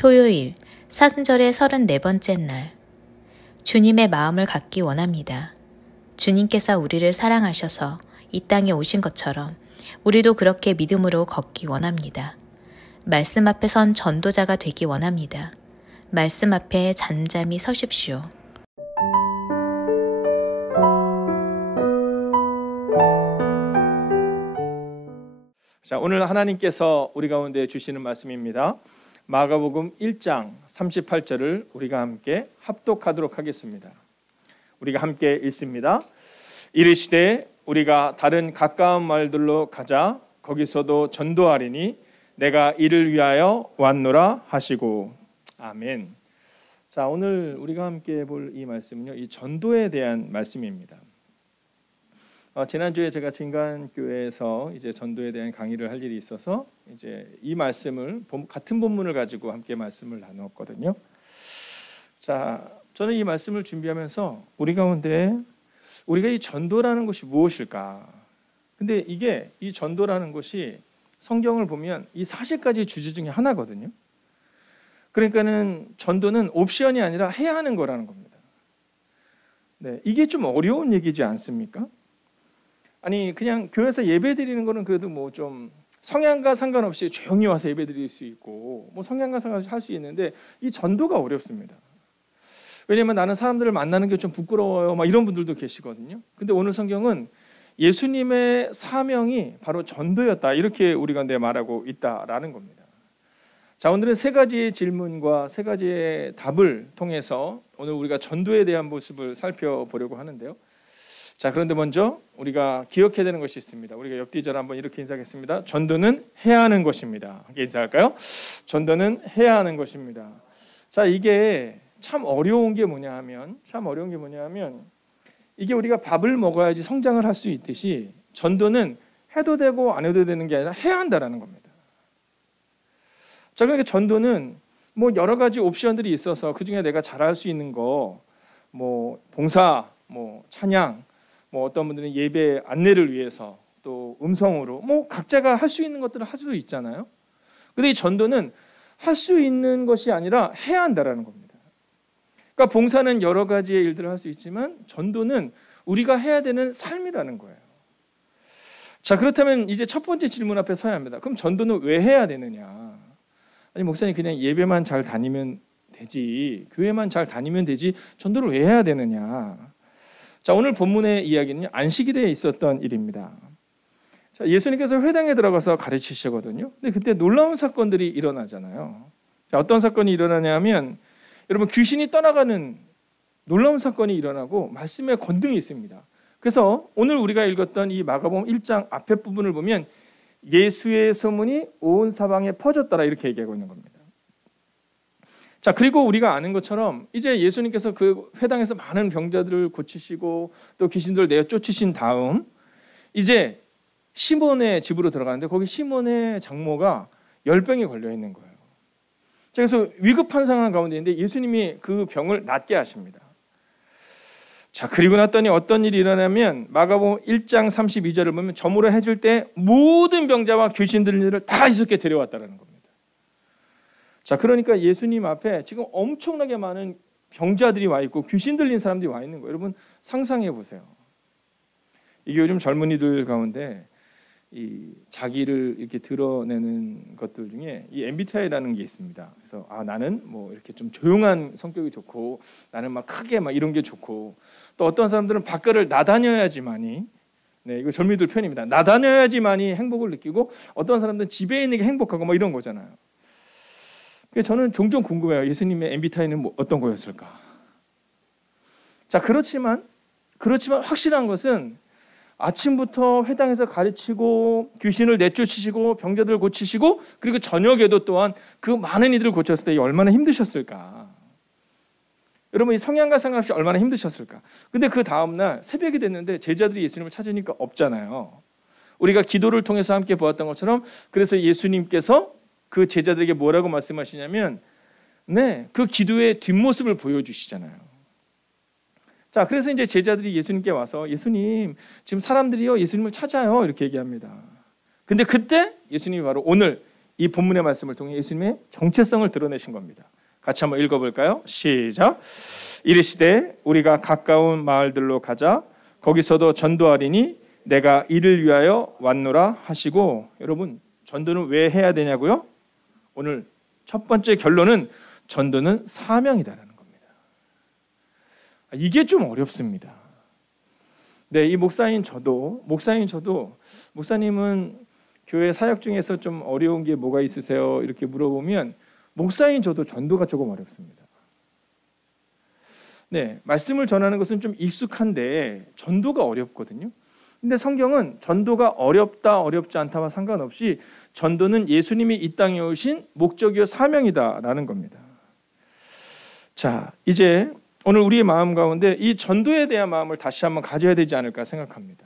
토요일, 사순절의 34번째 날. 주님의 마음을 갖기 원합니다. 주님께서 우리를 사랑하셔서 이 땅에 오신 것처럼 우리도 그렇게 믿음으로 걷기 원합니다. 말씀 앞에 선 전도자가 되기 원합니다. 말씀 앞에 잠잠히 서십시오. 자, 오늘 하나님께서 우리 가운데 주시는 말씀입니다. 마가복음 1장 38절을 우리가 함께 합독하도록 하겠습니다. 우리가 함께 읽습니다. 이르시되 우리가 다른 가까운 마을들로 가자. 거기서도 전도하리니 내가 이를 위하여 왔노라 하시고. 아멘. 자, 오늘 우리가 함께 볼 이 말씀은요, 이 전도에 대한 말씀입니다. 지난주에 제가 진간교회에서 이제 전도에 대한 강의를 할 일이 있어서 이제 이 말씀을 같은 본문을 가지고 함께 말씀을 나누었거든요. 자, 저는 이 말씀을 준비하면서 우리 가운데 우리가 이 전도라는 것이 무엇일까? 근데 이게 이 전도라는 것이 성경을 보면 이 40가지 주제 중에 하나거든요. 그러니까는 전도는 옵션이 아니라 해야 하는 거라는 겁니다. 네, 이게 좀 어려운 얘기지 않습니까? 아니, 그냥 교회에서 예배 드리는 거는 그래도 뭐 좀 성향과 상관없이 조용히 와서 예배 드릴 수 있고 뭐 성향과 상관없이 할 수 있는데 이 전도가 어렵습니다. 왜냐면 나는 사람들을 만나는 게 좀 부끄러워요, 막 이런 분들도 계시거든요. 근데 오늘 성경은 예수님의 사명이 바로 전도였다, 이렇게 우리가 말하고 있다라는 겁니다. 자, 오늘은 세 가지의 질문과 세 가지의 답을 통해서 오늘 우리가 전도에 대한 모습을 살펴보려고 하는데요. 자, 그런데 먼저 우리가 기억해야 되는 것이 있습니다. 우리가 옆뒤절 한번 이렇게 인사하겠습니다. 전도는 해야 하는 것입니다. 함께 인사할까요? 전도는 해야 하는 것입니다. 자, 이게 참 어려운 게 뭐냐 하면 이게 우리가 밥을 먹어야지 성장을 할 수 있듯이 전도는 해도 되고 안 해도 되는 게 아니라 해야 한다라는 겁니다. 자, 그러니까 전도는 뭐 여러 가지 옵션들이 있어서 그중에 내가 잘할 수 있는 거, 뭐 봉사, 뭐 찬양, 뭐 어떤 분들은 예배 안내를 위해서 또 음성으로 뭐 각자가 할 수 있는 것들을 할 수 있잖아요. 근데 이 전도는 할 수 있는 것이 아니라 해야 한다라는 겁니다. 그러니까 봉사는 여러 가지의 일들을 할 수 있지만 전도는 우리가 해야 되는 삶이라는 거예요. 자, 그렇다면 이제 첫 번째 질문 앞에 서야 합니다. 그럼 전도는 왜 해야 되느냐? 아니, 목사님 그냥 예배만 잘 다니면 되지, 교회만 잘 다니면 되지, 전도를 왜 해야 되느냐? 자, 오늘 본문의 이야기는 안식일에 있었던 일입니다. 자, 예수님께서 회당에 들어가서 가르치시거든요. 근데 그때 놀라운 사건들이 일어나잖아요. 자, 어떤 사건이 일어나냐면 여러분, 귀신이 떠나가는 놀라운 사건이 일어나고 말씀에 권능이 있습니다. 그래서 오늘 우리가 읽었던 이 마가복음 1장 앞에 부분을 보면 예수의 소문이 온 사방에 퍼졌더라, 이렇게 얘기하고 있는 겁니다. 자, 그리고 우리가 아는 것처럼 이제 예수님께서 그 회당에서 많은 병자들을 고치시고 또 귀신들을 내어 쫓으신 다음 이제 시몬의 집으로 들어가는데 거기 시몬의 장모가 열병에 걸려 있는 거예요. 자, 그래서 위급한 상황 가운데 있는데 예수님이 그 병을 낫게 하십니다. 자, 그리고 났더니 어떤 일이 일어나면 마가복음 1장 32절을 보면 저물어 해질 때 모든 병자와 귀신 들린 이들을 다 이렇게 데려왔다라는 겁니다. 자, 그러니까 예수님 앞에 지금 엄청나게 많은 병자들이 와 있고 귀신 들린 사람들이 와 있는 거예요. 여러분, 상상해 보세요. 이게 요즘 젊은이들 가운데 이 자기를 이렇게 드러내는 것들 중에 이 MBTI라는 게 있습니다. 그래서 나는 뭐 이렇게 좀 조용한 성격이 좋고, 나는 막 크게 막 이런 게 좋고, 또 어떤 사람들은 바깥을 나다녀야지만이, 네, 이거 젊은이들 편입니다. 나다녀야지만이 행복을 느끼고, 어떤 사람들은 집에 있는 게 행복하고 뭐 이런 거잖아요. 저는 종종 궁금해요. 예수님의 MBTI는 뭐 어떤 거였을까? 자, 그렇지만 확실한 것은 아침부터 회당에서 가르치고 귀신을 내쫓으시고 병자들을 고치시고 그리고 저녁에도 또한 그 많은 이들을 고쳤을 때 얼마나 힘드셨을까? 여러분, 이 성향과 상관없이 얼마나 힘드셨을까? 근데 그 다음날 새벽이 됐는데 제자들이 예수님을 찾으니까 없잖아요. 우리가 기도를 통해서 함께 보았던 것처럼 그래서 예수님께서 그 제자들에게 뭐라고 말씀하시냐면 네, 그 기도의 뒷모습을 보여주시잖아요. 자, 그래서 이제 제자들이 예수님께 와서 예수님, 지금 사람들이요 예수님을 찾아요, 이렇게 얘기합니다. 근데 그때 예수님이 바로 오늘 이 본문의 말씀을 통해 예수님의 정체성을 드러내신 겁니다. 같이 한번 읽어볼까요? 시작. 이르시되 우리가 가까운 마을들로 가자. 거기서도 전도하리니 내가 이를 위하여 왔노라 하시고. 여러분, 전도는 왜 해야 되냐고요? 오늘 첫 번째 결론은 전도는 사명이다라는 겁니다. 이게 좀 어렵습니다. 네, 이 목사님은 교회 사역 중에서 좀 어려운 게 뭐가 있으세요? 이렇게 물어보면 목사인 저도 전도가 조금 어렵습니다. 네, 말씀을 전하는 것은 좀 익숙한데 전도가 어렵거든요. 근데 성경은 전도가 어렵다 어렵지 않다와 상관없이 전도는 예수님이 이 땅에 오신 목적이요 사명이다라는 겁니다. 자, 이제 오늘 우리의 마음 가운데 이 전도에 대한 마음을 다시 한번 가져야 되지 않을까 생각합니다.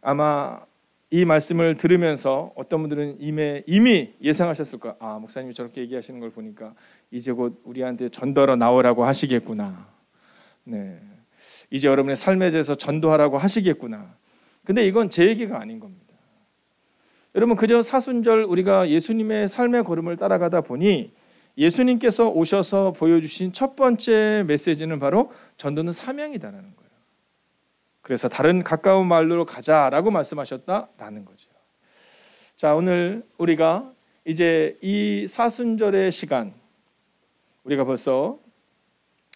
아마 이 말씀을 들으면서 어떤 분들은 이미 예상하셨을 거예요. 아, 목사님이 저렇게 얘기하시는 걸 보니까 이제 곧 우리한테 전도하러 나오라고 하시겠구나. 네, 이제 여러분의 삶에 대해서 전도하라고 하시겠구나. 근데 이건 제 얘기가 아닌 겁니다. 여러분, 그저 사순절 우리가 예수님의 삶의 걸음을 따라가다 보니 예수님께서 오셔서 보여주신 첫 번째 메시지는 바로 전도는 사명이다라는 거예요. 그래서 다른 가까운 마을로 가자라고 말씀하셨다라는 거죠. 자, 오늘 우리가 이제 이 사순절의 시간, 우리가 벌써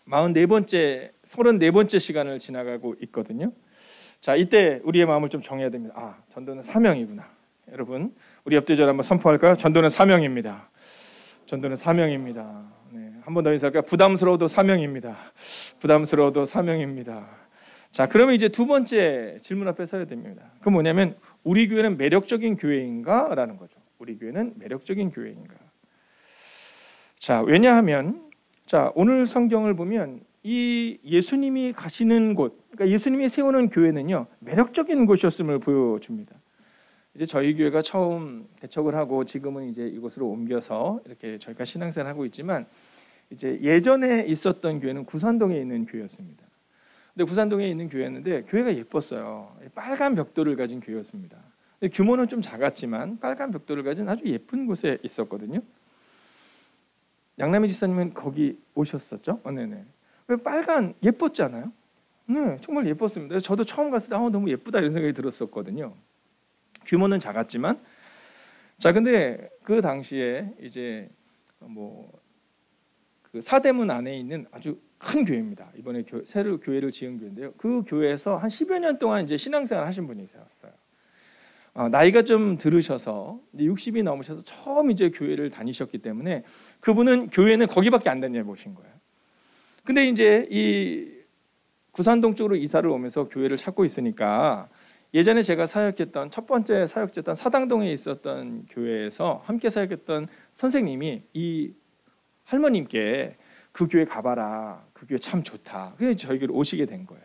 34번째 시간을 지나가고 있거든요. 자, 이때 우리의 마음을 좀 정해야 됩니다. 아, 전도는 사명이구나. 여러분, 우리 옆대절 한번 선포할까요? 전도는 사명입니다. 전도는 사명입니다. 네, 한 번 더 인사할까요? 부담스러워도 사명입니다. 부담스러워도 사명입니다. 자, 그러면 이제 두 번째 질문 앞에 서야 됩니다. 그건 뭐냐면 우리 교회는 매력적인 교회인가? 라는 거죠. 우리 교회는 매력적인 교회인가? 자, 왜냐하면 자, 오늘 성경을 보면 이 예수님이 가시는 곳, 그러니까 예수님이 세우는 교회는요, 매력적인 곳이었음을 보여줍니다. 이제 저희 교회가 처음 개척을 하고 지금은 이제 이곳으로 옮겨서 이렇게 저희가 신앙생활을 하고 있지만 이제 예전에 있었던 교회는 구산동에 있는 교회였습니다. 근데 구산동에 있는 교회였는데 교회가 예뻤어요. 빨간 벽돌을 가진 교회였습니다. 근데 규모는 좀 작았지만 빨간 벽돌을 가진 아주 예쁜 곳에 있었거든요. 양남희 지사님은 거기 오셨었죠? 네네. 빨간 예뻤잖아요. 네, 정말 예뻤습니다. 저도 처음 갔을 때 너무 예쁘다 이런 생각이 들었었거든요. 규모는 작았지만, 자, 근데 그 당시에 이제 그 사대문 안에 있는 아주 큰 교회입니다. 이번에 새로 교회를 지은 교회인데요. 그 교회에서 한 10여 년 동안 이제 신앙생활 하신 분이 있었어요. 나이가 좀 들으셔서 60이 넘으셔서 처음 이제 교회를 다니셨기 때문에 그분은 교회는 거기밖에 안 다녀보신 거예요. 근데 이제 이 구산동 쪽으로 이사를 오면서 교회를 찾고 있으니까 예전에 제가 사역했던 첫 번째 사역지였던 사당동에 있었던 교회에서 함께 사역했던 선생님이 이 할머님께 그 교회 가봐라. 그 교회 참 좋다. 그래서 저희에게 오시게 된 거예요.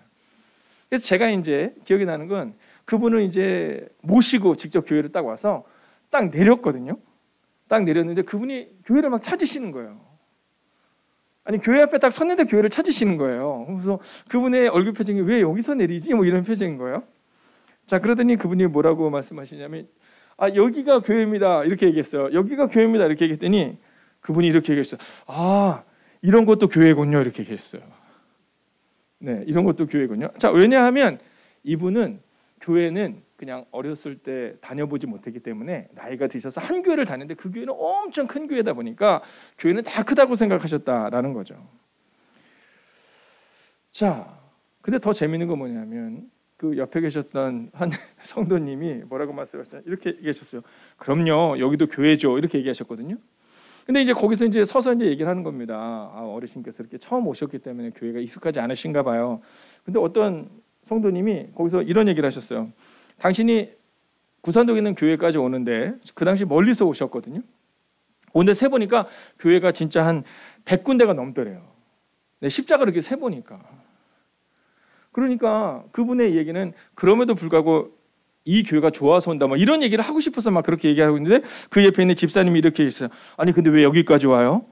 그래서 제가 이제 기억이 나는 건 그분을 이제 모시고 직접 교회를 딱 와서 딱 내렸거든요. 딱 내렸는데 그분이 교회를 막 찾으시는 거예요. 아니, 교회 앞에 딱 섰는데 교회를 찾으시는 거예요. 그래서 그분의 얼굴 표정이 왜 여기서 내리지? 뭐 이런 표정인 거예요. 자, 그러더니 그분이 뭐라고 말씀하시냐면 여기가 교회입니다. 이렇게 얘기했어요. 여기가 교회입니다. 이렇게 얘기했더니 그분이 이렇게 얘기했어요. 이런 것도 교회군요. 이렇게 얘기했어요. 네, 이런 것도 교회군요. 자, 왜냐하면 이분은 교회는 그냥 어렸을 때 다녀보지 못했기 때문에 나이가 드셔서 한 교회를 다녔는데 그 교회는 엄청 큰 교회다 보니까 교회는 다 크다고 생각하셨다라는 거죠. 자, 근데 더 재밌는 건 뭐냐면 그 옆에 계셨던 한 성도님이 뭐라고 말씀하셨냐면 이렇게 얘기하셨어요. 그럼요, 여기도 교회죠. 이렇게 얘기하셨거든요. 근데 이제 거기서 이제 서서 이제 얘기를 하는 겁니다. 어르신께서 이렇게 처음 오셨기 때문에 교회가 익숙하지 않으신가 봐요. 근데 어떤 성도님이 거기서 이런 얘기를 하셨어요. 당신이 구산동에 있는 교회까지 오는데 그 당시 멀리서 오셨거든요. 오는데 세보니까 교회가 진짜 한 100군데가 넘더래요. 네, 십자가를 이렇게 세보니까. 그러니까 그분의 얘기는 그럼에도 불구하고 이 교회가 좋아서 온다, 뭐 이런 얘기를 하고 싶어서 막 그렇게 얘기하고 있는데 그 옆에 있는 집사님이 이렇게 했어요. 아니, 근데 왜 여기까지 와요?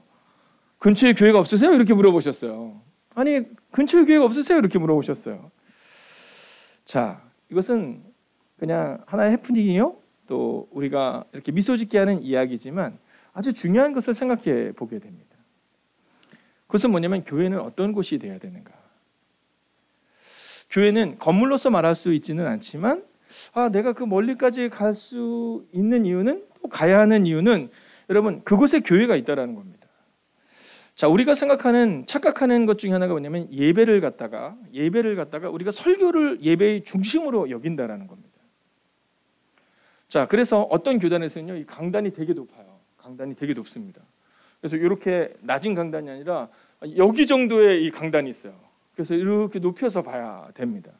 근처에 교회가 없으세요? 이렇게 물어보셨어요. 아니, 근처에 교회가 없으세요? 이렇게 물어보셨어요. 자, 이것은 그냥 하나의 해프닝이요? 또 우리가 이렇게 미소 짓게 하는 이야기지만 아주 중요한 것을 생각해 보게 됩니다. 그것은 뭐냐면 교회는 어떤 곳이 되어야 되는가? 교회는 건물로서 말할 수 있지는 않지만 내가 그 멀리까지 갈 수 있는 이유는, 또 가야 하는 이유는 여러분 그곳에 교회가 있다라는 겁니다. 자, 우리가 생각하는, 착각하는 것 중에 하나가 뭐냐면 예배를 갖다가 우리가 설교를 예배의 중심으로 여긴다라는 겁니다. 자, 그래서 어떤 교단에서는요, 이 강단이 되게 높아요. 강단이 되게 높습니다. 그래서 이렇게 낮은 강단이 아니라 여기 정도의 이 강단이 있어요. 그래서 이렇게 높여서 봐야 됩니다.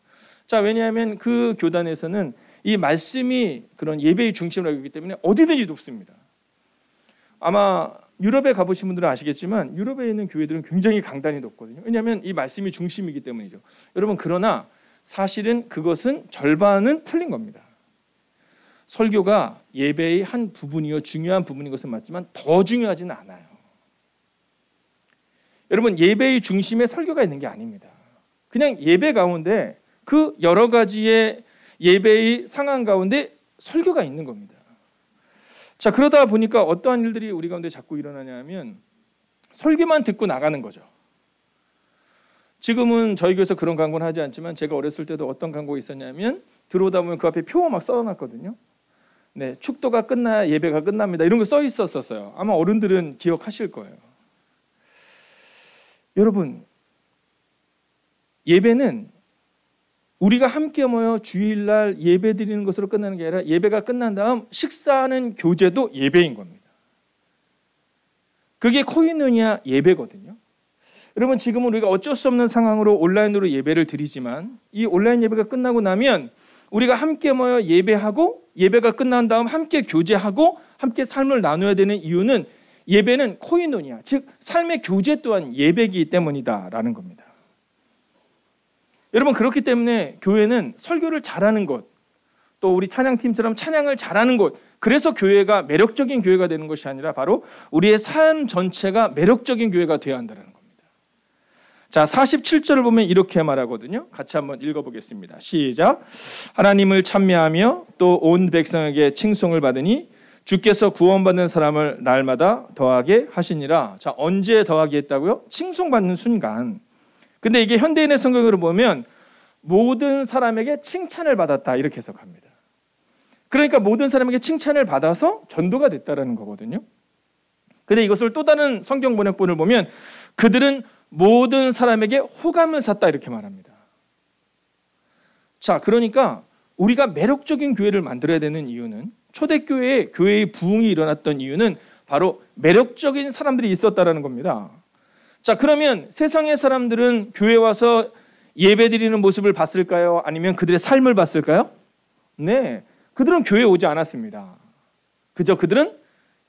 자, 왜냐하면 그 교단에서는 이 말씀이 그런 예배의 중심으로 여기기 때문에 어디든지 높습니다. 아마 유럽에 가보신 분들은 아시겠지만 유럽에 있는 교회들은 굉장히 강단이 높거든요. 왜냐하면 이 말씀이 중심이기 때문이죠. 여러분, 그러나 사실은 그것은 절반은 틀린 겁니다. 설교가 예배의 한 부분이요, 중요한 부분인 것은 맞지만 더 중요하지는 않아요. 여러분, 예배의 중심에 설교가 있는 게 아닙니다. 그냥 예배 가운데 그 여러 가지의 예배의 상황 가운데 설교가 있는 겁니다. 자, 그러다 보니까 어떠한 일들이 우리 가운데 자꾸 일어나냐면 설교만 듣고 나가는 거죠. 지금은 저희 교회에서 그런 광고는 하지 않지만 제가 어렸을 때도 어떤 광고가 있었냐면 들어오다 보면 그 앞에 표 막 써놨거든요. 네, 축도가 끝나야 예배가 끝납니다. 이런 거 써 있었어요. 아마 어른들은 기억하실 거예요. 여러분, 예배는 우리가 함께 모여 주일날 예배 드리는 것으로 끝나는 게 아니라 예배가 끝난 다음 식사하는 교제도 예배인 겁니다. 그게 코이노니아 예배거든요. 여러분, 지금은 우리가 어쩔 수 없는 상황으로 온라인으로 예배를 드리지만 이 온라인 예배가 끝나고 나면 우리가 함께 모여 예배하고 예배가 끝난 다음 함께 교제하고 함께 삶을 나눠야 되는 이유는 예배는 코이노니아, 즉 삶의 교제 또한 예배이기 때문이다라는 겁니다. 여러분, 그렇기 때문에 교회는 설교를 잘하는 곳, 또 우리 찬양팀처럼 찬양을 잘하는 곳, 그래서 교회가 매력적인 교회가 되는 것이 아니라 바로 우리의 삶 전체가 매력적인 교회가 되어야 한다는 겁니다. 자, 47절을 보면 이렇게 말하거든요. 같이 한번 읽어보겠습니다. 시작. 하나님을 찬미하며 또 온 백성에게 칭송을 받으니 주께서 구원받는 사람을 날마다 더하게 하시니라. 자, 언제 더하게 했다고요? 칭송받는 순간. 근데 이게 현대인의 성경으로 보면 모든 사람에게 칭찬을 받았다 이렇게 해석합니다. 그러니까 모든 사람에게 칭찬을 받아서 전도가 됐다라는 거거든요. 근데 이것을 또 다른 성경 번역본을 보면 그들은 모든 사람에게 호감을 샀다 이렇게 말합니다. 자, 그러니까 우리가 매력적인 교회를 만들어야 되는 이유는, 초대교회에 교회의 부흥이 일어났던 이유는 바로 매력적인 사람들이 있었다라는 겁니다. 자, 그러면 세상의 사람들은 교회 와서 예배 드리는 모습을 봤을까요? 아니면 그들의 삶을 봤을까요? 네, 그들은 교회에 오지 않았습니다. 그저 그들은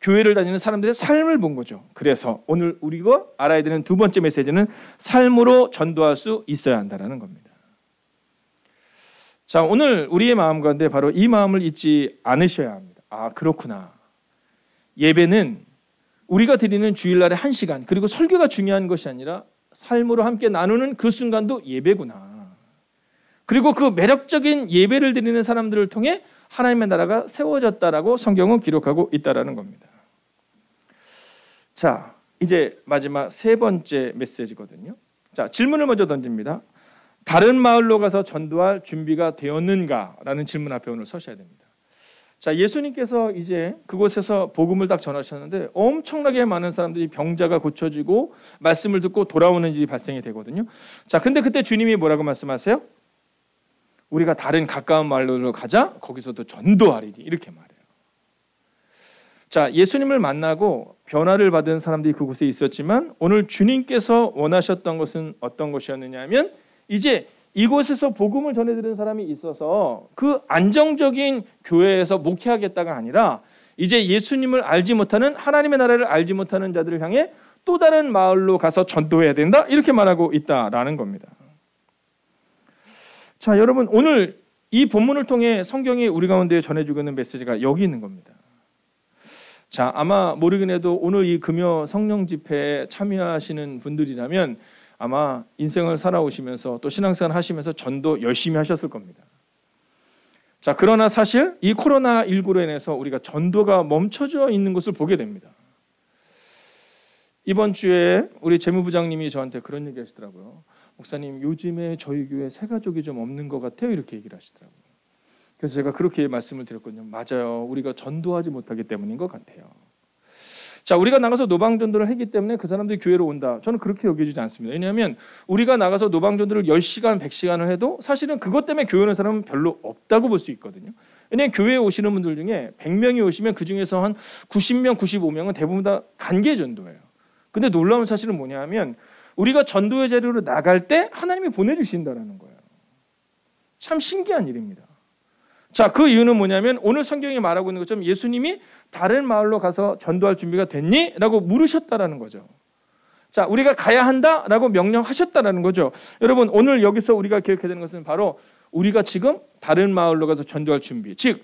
교회를 다니는 사람들의 삶을 본 거죠. 그래서 오늘 우리가 알아야 되는 두 번째 메시지는 삶으로 전도할 수 있어야 한다는 겁니다. 자, 오늘 우리의 마음 가운데 바로 이 마음을 잊지 않으셔야 합니다. 아, 그렇구나. 예배는 우리가 드리는 주일날의 1시간, 그리고 설교가 중요한 것이 아니라 삶으로 함께 나누는 그 순간도 예배구나. 그리고 그 매력적인 예배를 드리는 사람들을 통해 하나님의 나라가 세워졌다라고 성경은 기록하고 있다라는 겁니다. 자, 이제 마지막 세 번째 메시지거든요. 자, 질문을 먼저 던집니다. 다른 마을로 가서 전도할 준비가 되었는가라는 질문 앞에 오늘 서셔야 됩니다. 자, 예수님께서 이제 그곳에서 복음을 딱 전하셨는데 엄청나게 많은 사람들이 병자가 고쳐지고 말씀을 듣고 돌아오는 일이 발생이 되거든요. 자, 근데 그때 주님이 뭐라고 말씀하세요? 우리가 다른 가까운 마을로 가자, 거기서도 전도하리니, 이렇게 말해요. 자, 예수님을 만나고 변화를 받은 사람들이 그곳에 있었지만 오늘 주님께서 원하셨던 것은 어떤 것이었느냐 하면 이제 이곳에서 복음을 전해드리는 사람이 있어서 그 안정적인 교회에서 목회하겠다가 아니라 이제 예수님을 알지 못하는, 하나님의 나라를 알지 못하는 자들을 향해 또 다른 마을로 가서 전도해야 된다, 이렇게 말하고 있다라는 겁니다. 자, 여러분, 오늘 이 본문을 통해 성경이 우리 가운데 전해주고 있는 메시지가 여기 있는 겁니다. 자, 아마 모르긴 해도 오늘 이 금요 성령 집회에 참여하시는 분들이라면 아마 인생을 살아오시면서 또 신앙생활 하시면서 전도 열심히 하셨을 겁니다. 자, 그러나 사실 이 코로나19로 인해서 우리가 전도가 멈춰져 있는 것을 보게 됩니다. 이번 주에 우리 재무부장님이 저한테 그런 얘기 하시더라고요. 목사님, 요즘에 저희 교회 새가족이 좀 없는 것 같아요. 이렇게 얘기를 하시더라고요. 그래서 제가 그렇게 말씀을 드렸거든요. 맞아요. 우리가 전도하지 못하기 때문인 것 같아요. 자, 우리가 나가서 노방전도를 했기 때문에 그 사람들이 교회로 온다. 저는 그렇게 여겨지지 않습니다. 왜냐하면 우리가 나가서 노방전도를 10시간, 100시간을 해도 사실은 그것 때문에 교회 오는 사람은 별로 없다고 볼 수 있거든요. 왜냐하면 교회에 오시는 분들 중에 100명이 오시면 그중에서 한 90명, 95명은 대부분 다 간계 전도예요. 근데 놀라운 사실은 뭐냐면 우리가 전도의 자리로 나갈 때 하나님이 보내주신다는 거예요. 참 신기한 일입니다. 자, 그 이유는 뭐냐면 오늘 성경이 말하고 있는 것처럼 예수님이 다른 마을로 가서 전도할 준비가 됐니? 라고 물으셨다라는 거죠. 자, 우리가 가야 한다라고 명령하셨다라는 거죠. 여러분, 오늘 여기서 우리가 기억해야 되는 것은 바로 우리가 지금 다른 마을로 가서 전도할 준비. 즉,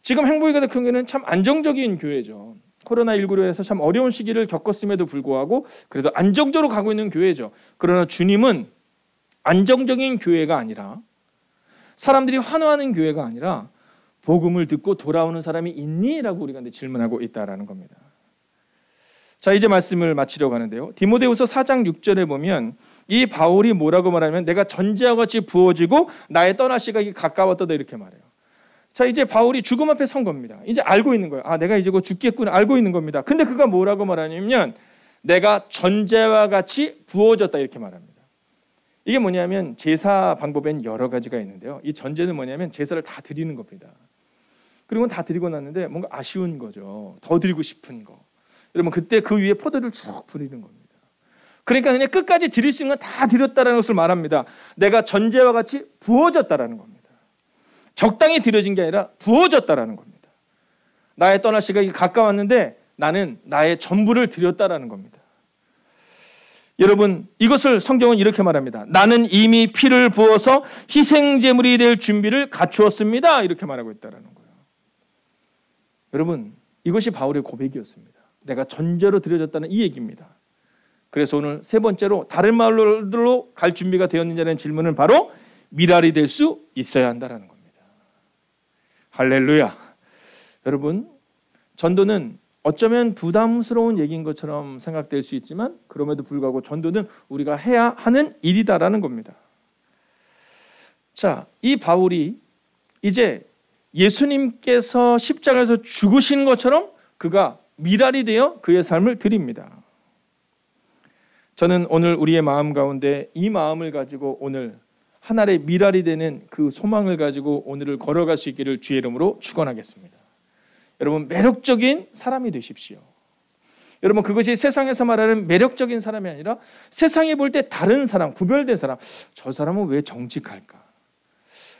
지금 행복이가 같은 경우에는 참 안정적인 교회죠. 코로나19로 해서 참 어려운 시기를 겪었음에도 불구하고 그래도 안정적으로 가고 있는 교회죠. 그러나 주님은 안정적인 교회가 아니라 사람들이 환호하는 교회가 아니라 복음을 듣고 돌아오는 사람이 있니? 라고 우리가 질문하고 있다는 겁니다. 자, 이제 말씀을 마치려고 하는데요. 디모데후서 4장 6절에 보면 이 바울이 뭐라고 말하면 내가 전제와 같이 부어지고 나의 떠날 시각이 가까웠다 이렇게 말해요. 자, 이제 바울이 죽음 앞에 선 겁니다. 이제 알고 있는 거예요. 아, 내가 이제 곧 죽겠구나 알고 있는 겁니다. 근데 그가 뭐라고 말하냐면 내가 전제와 같이 부어졌다 이렇게 말합니다. 이게 뭐냐면 제사 방법엔 여러 가지가 있는데요. 이 전제는 뭐냐면 제사를 다 드리는 겁니다. 그리고 다 드리고 났는데 뭔가 아쉬운 거죠. 더 드리고 싶은 거. 여러분 그때 그 위에 포도를 쭉 부리는 겁니다. 그러니까 그냥 끝까지 드릴 수 있는 건 다 드렸다는 것을 말합니다. 내가 전제와 같이 부어졌다라는 겁니다. 적당히 드려진 게 아니라 부어졌다라는 겁니다. 나의 떠날 시각이 가까웠는데 나는 나의 전부를 드렸다라는 겁니다. 여러분 이것을 성경은 이렇게 말합니다. 나는 이미 피를 부어서 희생제물이 될 준비를 갖추었습니다. 이렇게 말하고 있다는 거예요. 여러분 이것이 바울의 고백이었습니다. 내가 전제로 드려졌다는 이 얘기입니다. 그래서 오늘 세 번째로 다른 마을로 갈 준비가 되었느냐는 질문은 바로 미랄이 될 수 있어야 한다는 겁니다. 할렐루야. 여러분 전도는 어쩌면 부담스러운 얘기인 것처럼 생각될 수 있지만 그럼에도 불구하고 전도는 우리가 해야 하는 일이다라는 겁니다. 자, 이 바울이 이제 예수님께서 십자가에서 죽으신 것처럼 그가 미랄이 되어 그의 삶을 드립니다. 저는 오늘 우리의 마음 가운데 이 마음을 가지고 오늘 한 알의 미랄이 되는 그 소망을 가지고 오늘을 걸어갈 수 있기를 주의 이름으로 축원하겠습니다. 여러분 매력적인 사람이 되십시오. 여러분 그것이 세상에서 말하는 매력적인 사람이 아니라 세상이 볼 때 다른 사람, 구별된 사람. 저 사람은 왜 정직할까?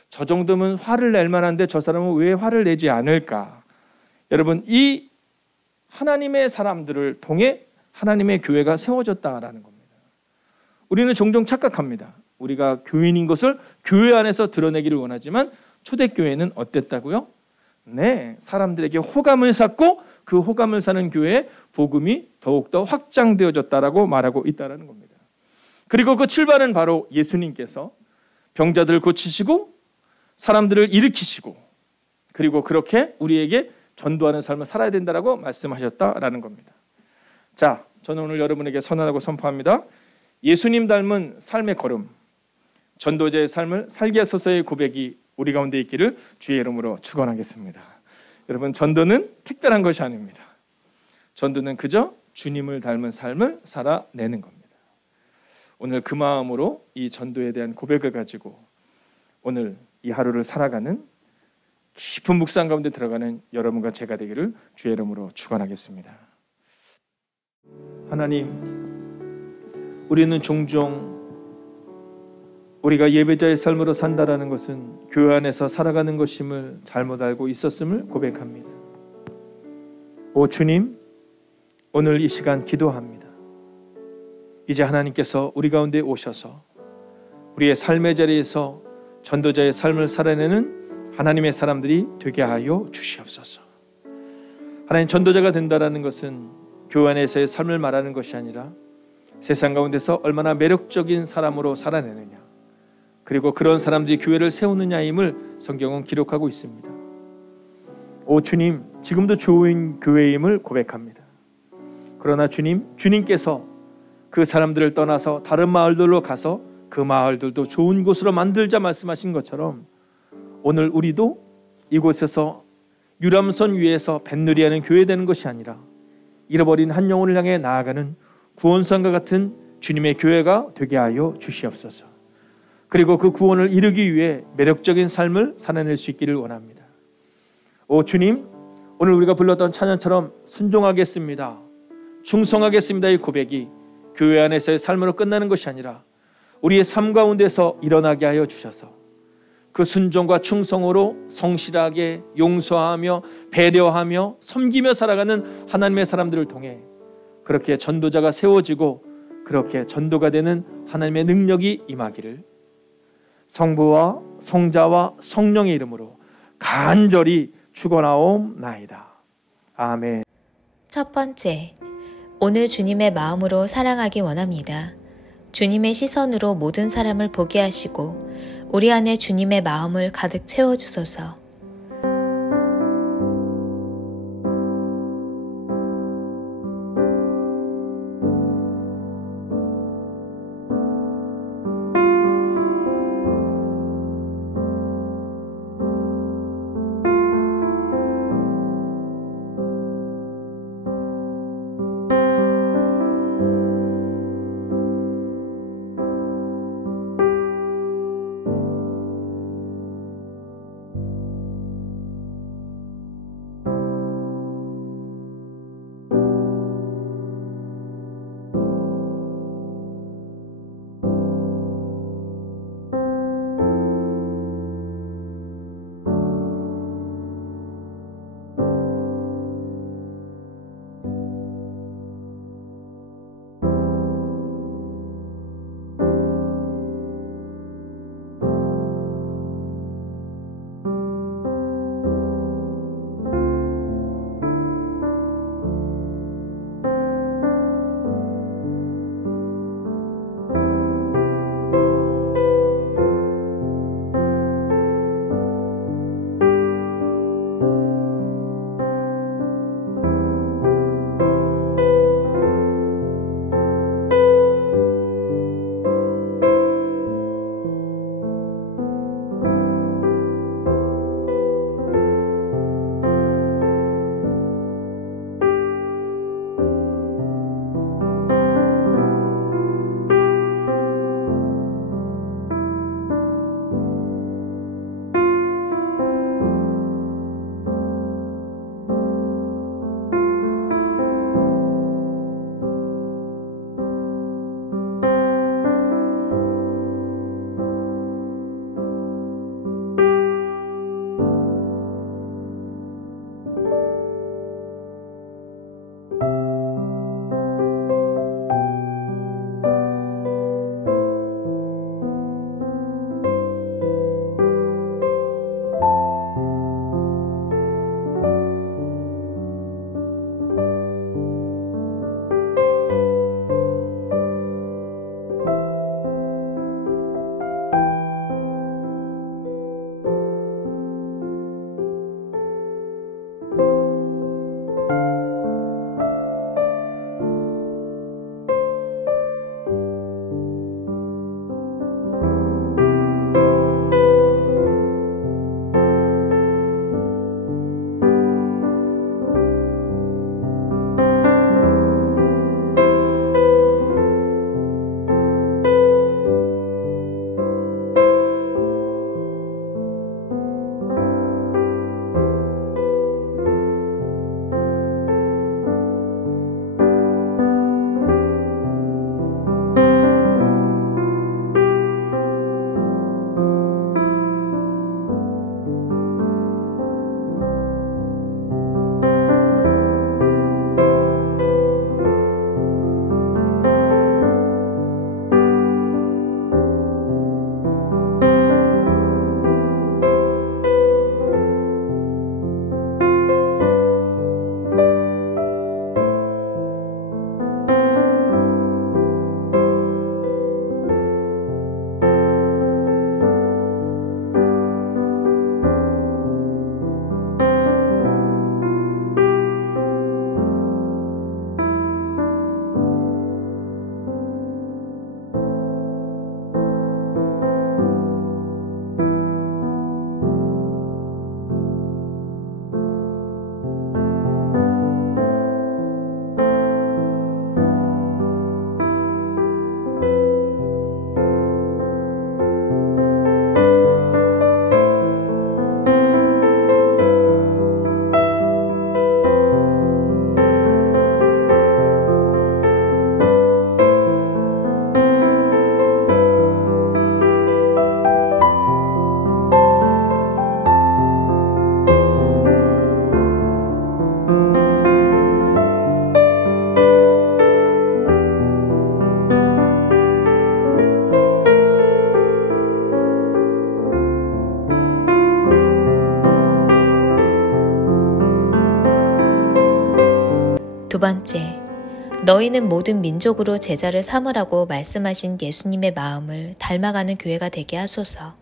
저 정도면 화를 낼 만한데 저 사람은 왜 화를 내지 않을까? 여러분 이 하나님의 사람들을 통해 하나님의 교회가 세워졌다라는 겁니다. 우리는 종종 착각합니다. 우리가 교인인 것을 교회 안에서 드러내기를 원하지만 초대교회는 어땠다고요? 네, 사람들에게 호감을 샀고 그 호감을 사는 교회에 복음이 더욱더 확장되어졌다라고 말하고 있다는 겁니다. 그리고 그 출발은 바로 예수님께서 병자들을 고치시고 사람들을 일으키시고 그리고 그렇게 우리에게 전도하는 삶을 살아야 된다라고 말씀하셨다라는 겁니다. 자, 저는 오늘 여러분에게 선언하고 선포합니다. 예수님 닮은 삶의 걸음, 전도자의 삶을 살게 하소서의 고백이 우리 가운데 있기를 주의 이름으로 축원하겠습니다. 여러분 전도는 특별한 것이 아닙니다. 전도는 그저 주님을 닮은 삶을 살아내는 겁니다. 오늘 그 마음으로 이 전도에 대한 고백을 가지고 오늘 이 하루를 살아가는 깊은 묵상 가운데 들어가는 여러분과 제가 되기를 주의 이름으로 축원하겠습니다. 하나님, 우리는 종종 우리가 예배자의 삶으로 산다라는 것은 교회 안에서 살아가는 것임을 잘못 알고 있었음을 고백합니다. 오 주님, 오늘 이 시간 기도합니다. 이제 하나님께서 우리 가운데 오셔서 우리의 삶의 자리에서 전도자의 삶을 살아내는 하나님의 사람들이 되게 하여 주시옵소서. 하나님, 전도자가 된다라는 것은 교회 안에서의 삶을 말하는 것이 아니라 세상 가운데서 얼마나 매력적인 사람으로 살아내느냐, 그리고 그런 사람들이 교회를 세우느냐임을 성경은 기록하고 있습니다. 오 주님, 지금도 좋은 교회임을 고백합니다. 그러나 주님께서 그 사람들을 떠나서 다른 마을들로 가서 그 마을들도 좋은 곳으로 만들자 말씀하신 것처럼 오늘 우리도 이곳에서 유람선 위에서 뱃놀이하는 교회 되는 것이 아니라 잃어버린 한 영혼을 향해 나아가는 구원선과 같은 주님의 교회가 되게 하여 주시옵소서. 그리고 그 구원을 이루기 위해 매력적인 삶을 살아낼 수 있기를 원합니다. 오 주님, 오늘 우리가 불렀던 찬양처럼 순종하겠습니다, 충성하겠습니다 이 고백이 교회 안에서의 삶으로 끝나는 것이 아니라 우리의 삶 가운데서 일어나게 하여 주셔서 그 순종과 충성으로 성실하게 용서하며 배려하며 섬기며 살아가는 하나님의 사람들을 통해 그렇게 전도자가 세워지고 그렇게 전도가 되는 하나님의 능력이 임하기를 성부와 성자와 성령의 이름으로 간절히 축원하옵나이다. 아멘. 첫 번째, 오늘 주님의 마음으로 사랑하기 원합니다. 주님의 시선으로 모든 사람을 보게 하시고 우리 안에 주님의 마음을 가득 채워주소서. 두 번째, 너희는 모든 민족으로 제자를 삼으라고 말씀하신 예수님의 마음을 닮아가는 교회가 되게 하소서.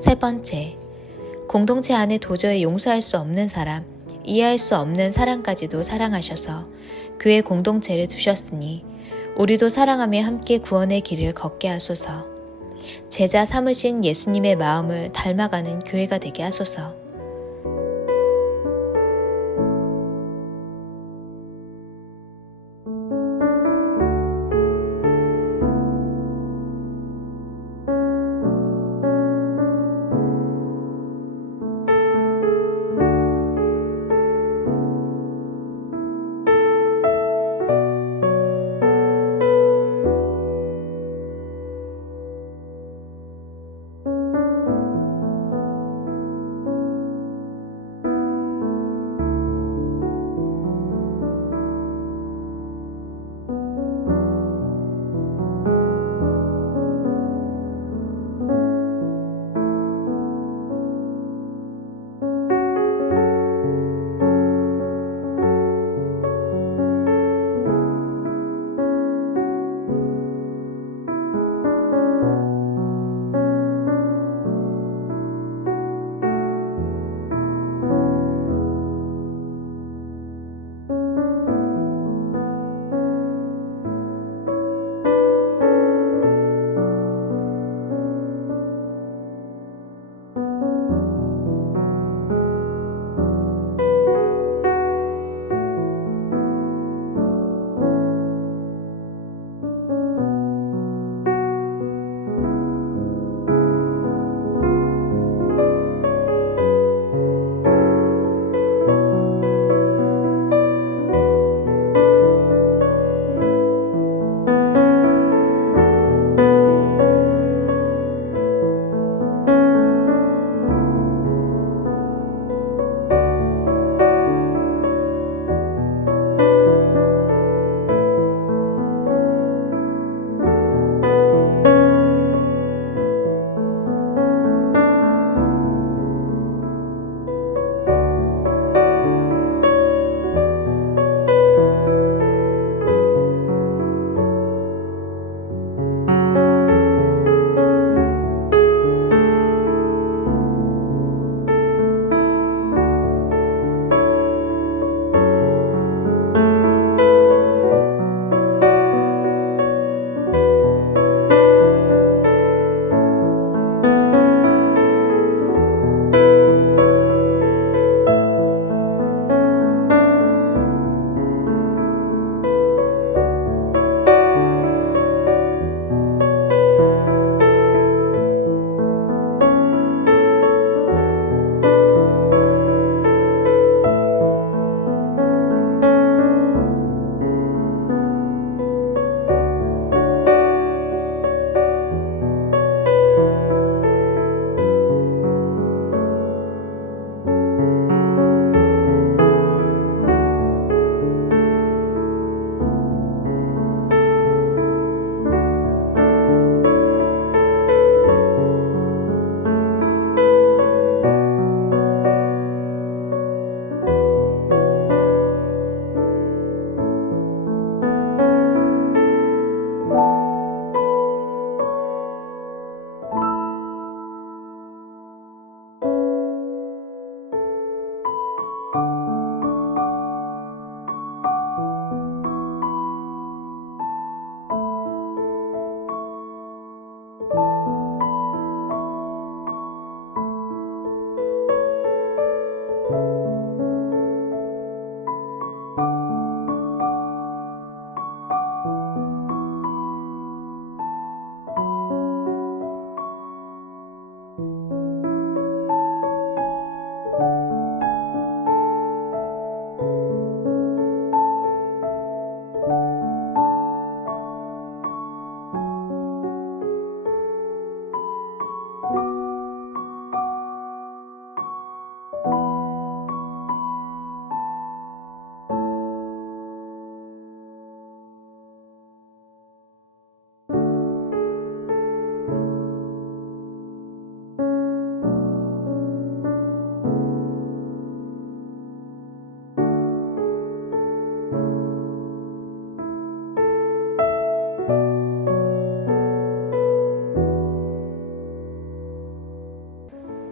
세 번째, 공동체 안에 도저히 용서할 수 없는 사람, 이해할 수 없는 사람까지도 사랑하셔서 교회 공동체를 두셨으니 우리도 사랑하며 함께 구원의 길을 걷게 하소서. 제자 삼으신 예수님의 마음을 닮아가는 교회가 되게 하소서.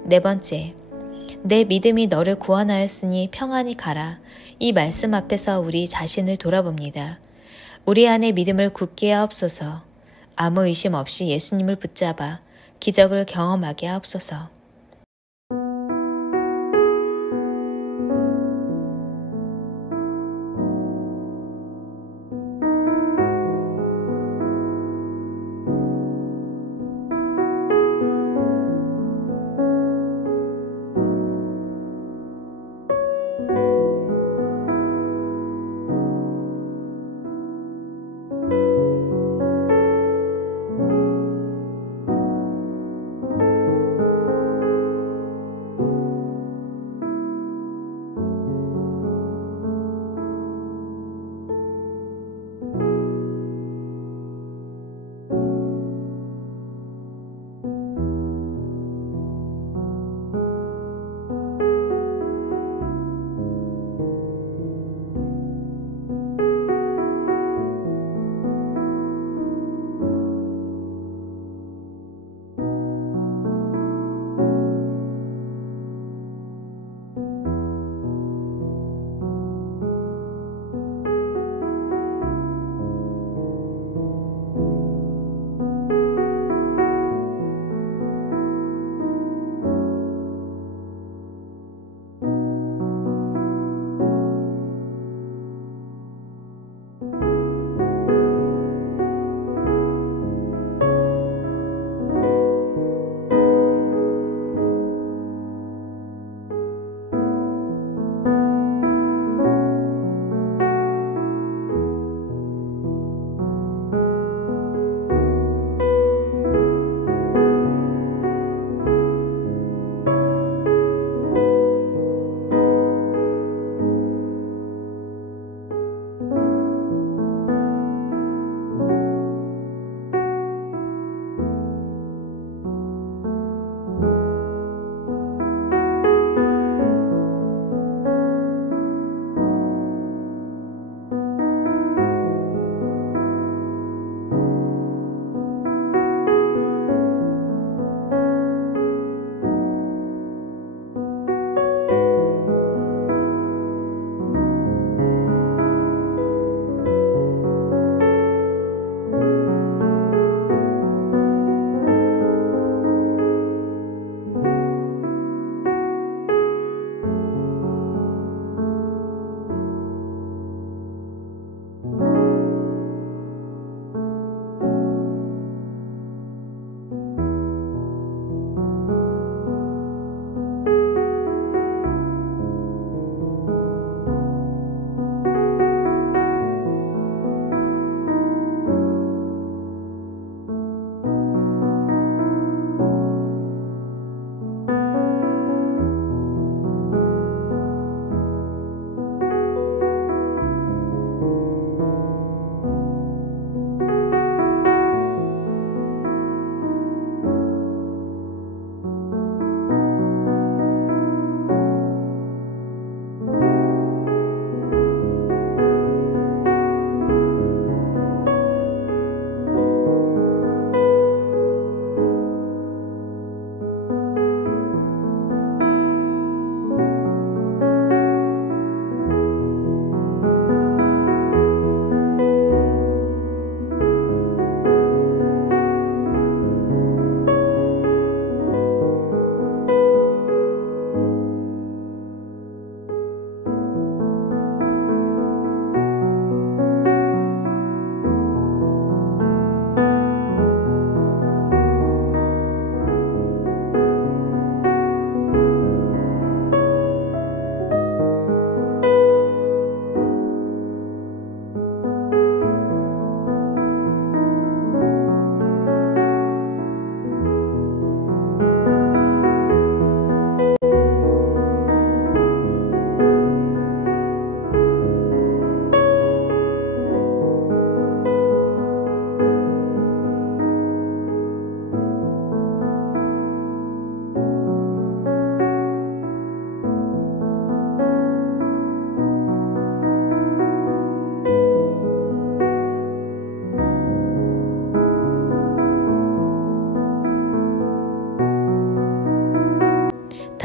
네 번째, 내 믿음이 너를 구원하였으니 평안히 가라. 이 말씀 앞에서 우리 자신을 돌아봅니다. 우리 안에 믿음을 굳게 하옵소서. 아무 의심 없이 예수님을 붙잡아 기적을 경험하게 하옵소서.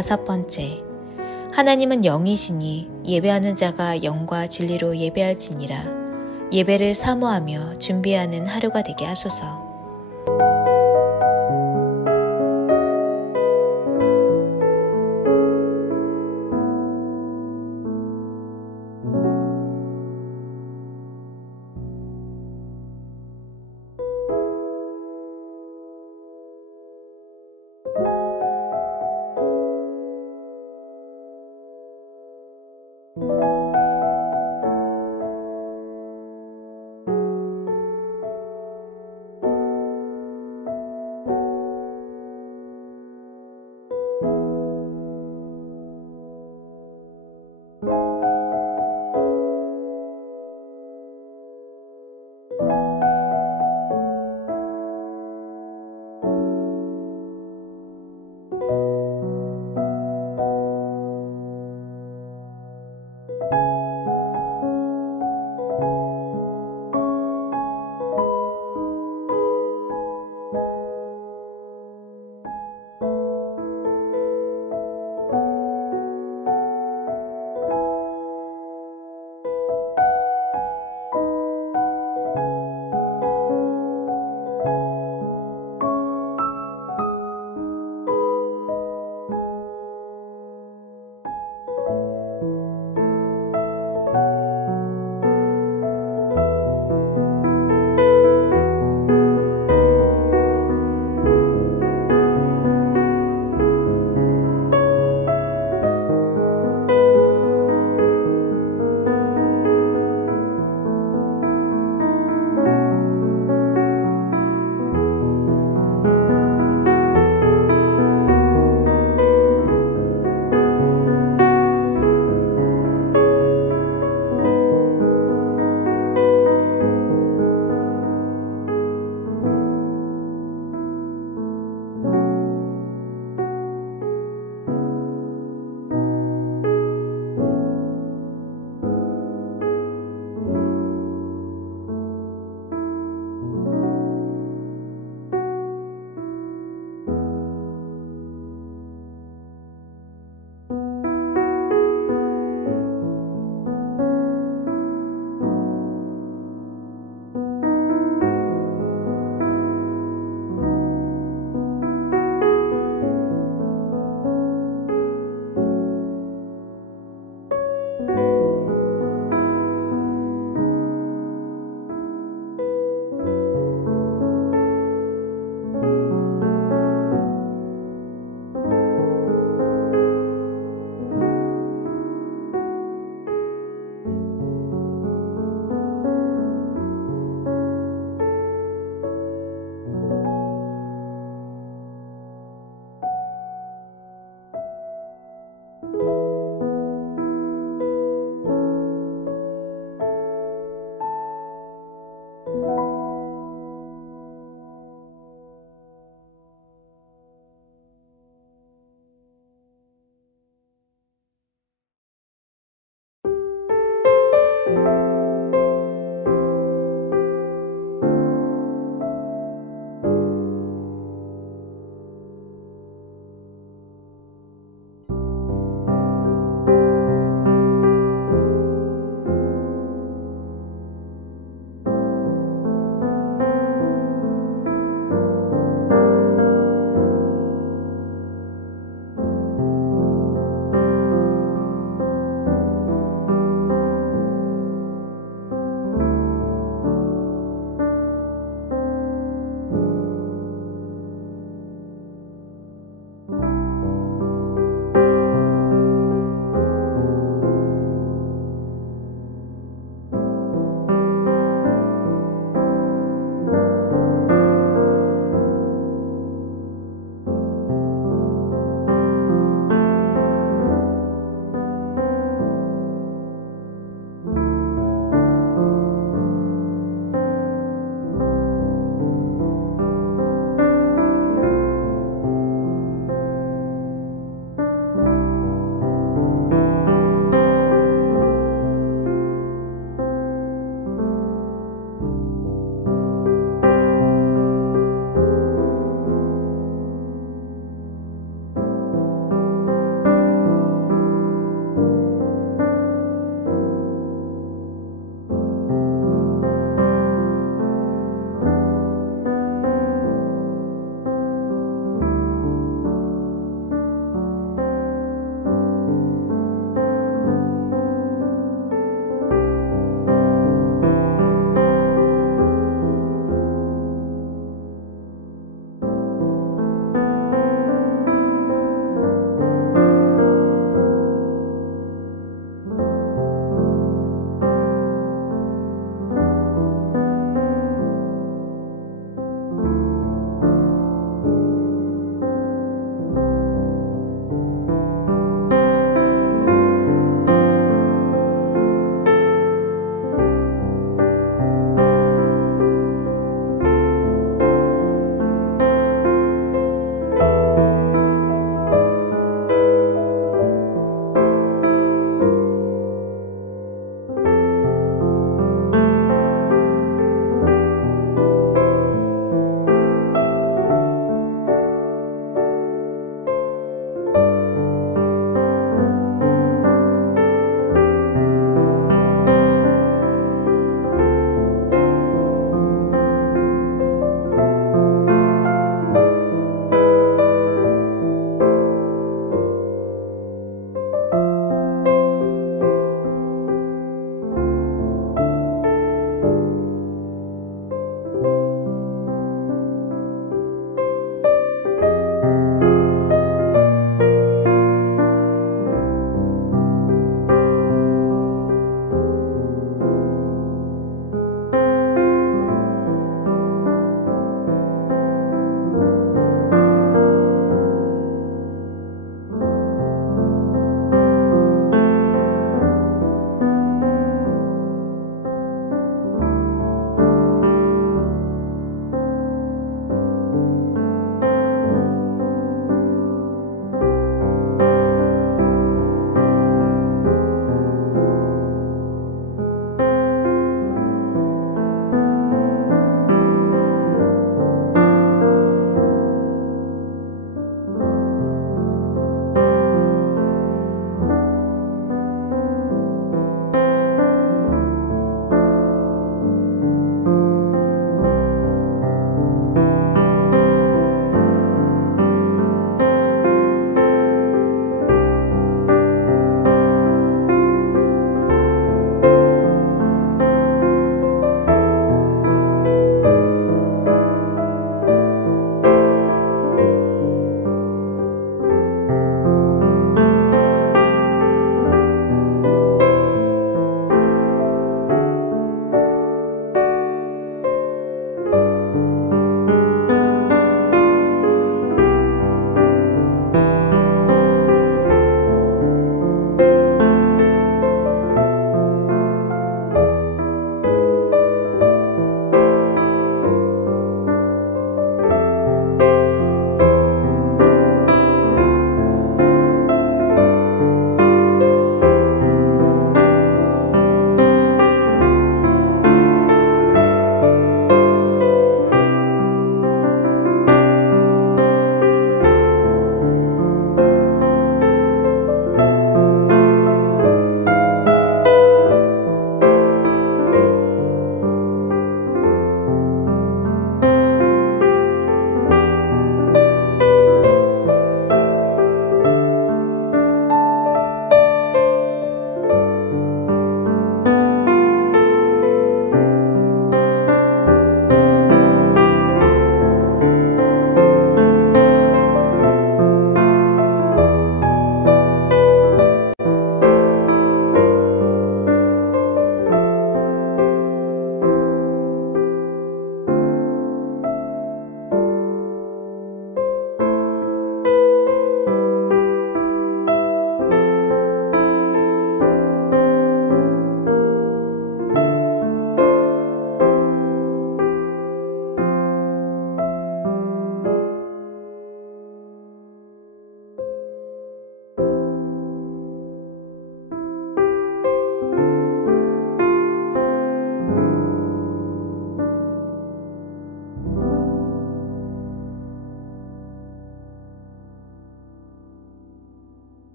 5번째, 하나님은 영이시니 예배하는 자가 영과 진리로 예배할지니라. 예배를 사모하며 준비하는 하루가 되게 하소서.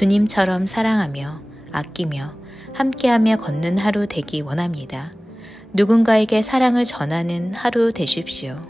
주님처럼 사랑하며 아끼며 함께하며 걷는 하루 되기 원합니다. 누군가에게 사랑을 전하는 하루 되십시오.